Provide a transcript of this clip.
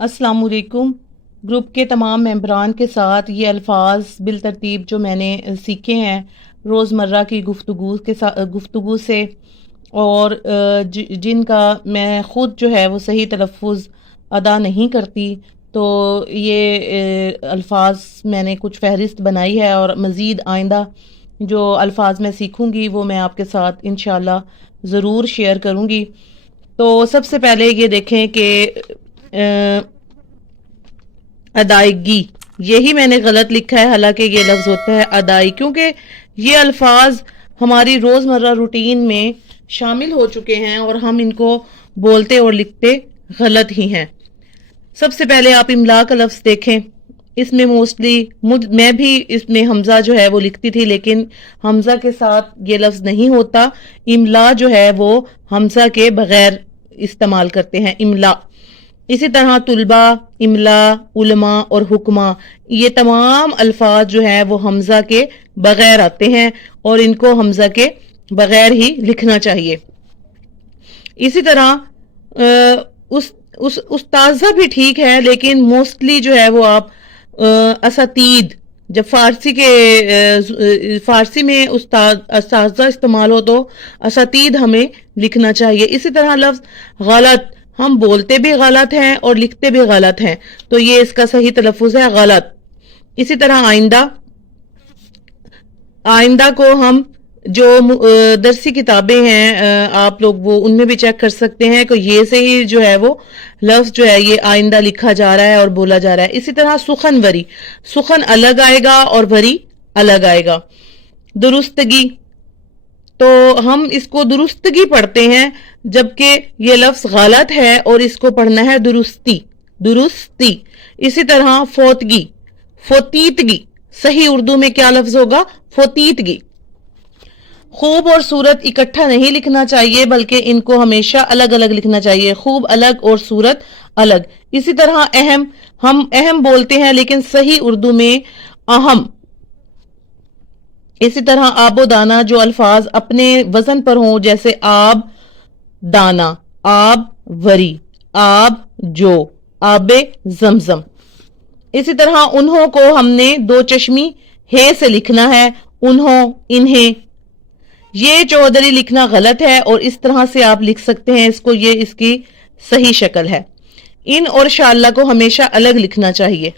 अस्सलाम वालेकुम। ग्रुप के तमाम मेंबरान के साथ ये अल्फाज बिलतरतीब जो मैंने सीखे हैं रोज़मर्रा की गुफ्तगू से और जिनका मैं ख़ुद जो है वो सही तलफ़ुज़ अदा नहीं करती, तो ये अल्फाज मैंने कुछ फ़हरिस्त बनाई है और मज़ीद आइंदा जो अल्फाज मैं सीखूंगी वो मैं आपके साथ इंशाल्लाह ज़रूर शेयर करूंगी। तो सबसे पहले ये देखें कि अदायगी, यही मैंने गलत लिखा है, हालांकि ये लफ्ज होता है अदाई, क्योंकि ये अल्फाज हमारी रोजमर्रा रूटीन में शामिल हो चुके हैं और हम इनको बोलते और लिखते गलत ही हैं। सबसे पहले आप इमला का लफ्ज देखें। इसमें मोस्टली मैं भी इसमें हमजा जो है वो लिखती थी, लेकिन हमजा के साथ ये लफ्ज नहीं होता। इमला जो है वो हमजा के बगैर इस्तेमाल करते हैं, इमला। इसी तरह तुलबा, इमला, उलमा और हुक्मा, ये तमाम अल्फाज जो है वो हमजा के बगैर आते हैं और इनको हमजा के बगैर ही लिखना चाहिए। इसी तरह उस्ताज़ा भी ठीक है, लेकिन मोस्टली जो है वो आप असातीद, जब फारसी में उस्ताज़ा इस्तेमाल हो तो असातीद हमें लिखना चाहिए। इसी तरह लफ्ज गलत, हम बोलते भी गलत हैं और लिखते भी गलत हैं, तो ये इसका सही तलफ़ुज़ है गलत। इसी तरह आइंदा, आइंदा को हम जो दरसी किताबें हैं आप लोग वो उनमें भी चेक कर सकते हैं कि ये से ही जो है वो लफ्ज जो है ये आइंदा लिखा जा रहा है और बोला जा रहा है। इसी तरह सुखन वरी, सुखन अलग आएगा और वरी अलग आएगा। दुरुस्तगी, तो हम इसको दुरुस्तगी पढ़ते हैं, जबकि ये लफ्ज गलत है और इसको पढ़ना है दुरुस्ती, दुरुस्ती। इसी तरह फोतगी, फोतीतगी, सही उर्दू में क्या लफ्ज होगा? फोतीतगी। खूब और सूरत इकट्ठा नहीं लिखना चाहिए, बल्कि इनको हमेशा अलग अलग लिखना चाहिए, खूब अलग और सूरत अलग। इसी तरह अहम, हम अहम बोलते हैं लेकिन सही उर्दू में अहम। इसी तरह आबो दाना, जो अल्फाज अपने वजन पर हों, जैसे आब दाना, आब वरी, आब जो, आबे जमजम। इसी तरह उन्हों को हमने दो चश्मी हे से लिखना है, उन्हों, इन्हें। ये चौधरी लिखना गलत है और इस तरह से आप लिख सकते हैं इसको, ये इसकी सही शक्ल है। इन और शाला को हमेशा अलग लिखना चाहिए।